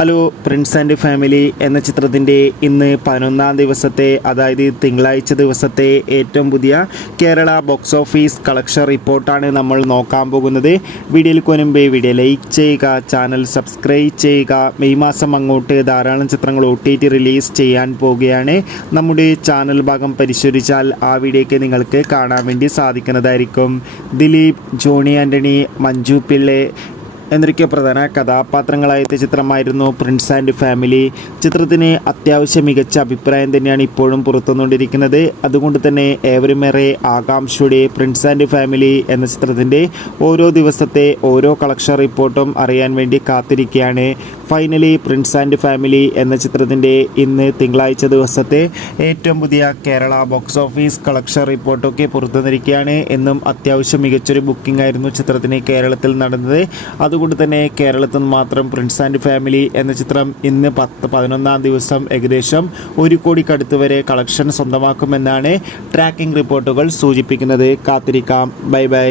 Hello Prince and family എന്ന ചിത്രത്തിൻ്റെ ഇന്ന് 11-ാം ദിവസത്തെ അതായത് തിങ്കളാഴ്ച ദിവസത്തെ ഏറ്റവും പുതിയ കേരള ബോക്സ് ഓഫീസ് കളക്ഷൻ റിപ്പോർട്ടാണ് നമ്മൾ നോക്കാൻ പോകുന്നത്. വീഡിയോയിൽ മുൻപ് വീഡിയോ ലൈക്ക് ചെയ്യുക, ചാനൽ സബ്സ്ക്രൈബ് ചെയ്യുക. മെയ് മാസം അങ്ങോട്ട് ധാരാളം ചിത്രങ്ങൾ OTT റിലീസ് ചെയ്യാൻ പോവുകയാണ്. നമ്മുടെ ചാനൽ ഭാഗം പരിശോധിച്ചാൽ ആ വീഡിയോയ്ക്ക് നിങ്ങൾക്ക് കാണാൻ വേണ്ടി സാധിക്കുന്നതായിരിക്കും. ദിലീപ്, ജോണി ആൻ്റണി, മഞ്ജു പിള്ളെ എന്നൊക്കെ പ്രധാന കഥാപാത്രങ്ങളായ ചിത്രമായിരുന്നു പ്രിൻസ് ആൻഡ് ഫാമിലി. ചിത്രത്തിന് അത്യാവശ്യം മികച്ച അഭിപ്രായം തന്നെയാണ് ഇപ്പോഴും പുറത്തുവന്നുകൊണ്ടിരിക്കുന്നത്. അതുകൊണ്ട് തന്നെ ഏവരുമേറെ ആകാംക്ഷയോടെ പ്രിൻസ് ആൻഡ് ഫാമിലി എന്ന ചിത്രത്തിൻ്റെ ഓരോ ദിവസത്തെ ഓരോ കളക്ഷൻ റിപ്പോർട്ടും അറിയാൻ വേണ്ടി കാത്തിരിക്കുകയാണ്. ഫൈനലി പ്രിൻസ് ആൻഡ് ഫാമിലി എന്ന ചിത്രത്തിൻ്റെ ഇന്ന് തിങ്കളാഴ്ച ദിവസത്തെ ഏറ്റവും പുതിയ കേരള ബോക്സ് ഓഫീസ് കളക്ഷൻ റിപ്പോർട്ടൊക്കെ പുറത്തുവന്നിരിക്കുകയാണ്. എന്നും അത്യാവശ്യം മികച്ചൊരു ബുക്കിംഗ് ആയിരുന്നു ചിത്രത്തിന് കേരളത്തിൽ നടന്നത്. അതുകൊണ്ട് തന്നെ കേരളത്തിൽ നിന്ന് മാത്രം പ്രിൻസ് ആൻഡ് ഫാമിലി എന്ന ചിത്രം ഇന്ന് 11-ാം ദിവസം ഏകദേശം 1 കോടിക്കടുത്ത് വരെ കളക്ഷൻ സ്വന്തമാക്കുമെന്നാണ് ട്രാക്കിംഗ് റിപ്പോർട്ടുകൾ സൂചിപ്പിക്കുന്നത്. കാത്തിരിക്കാം. Bye bye.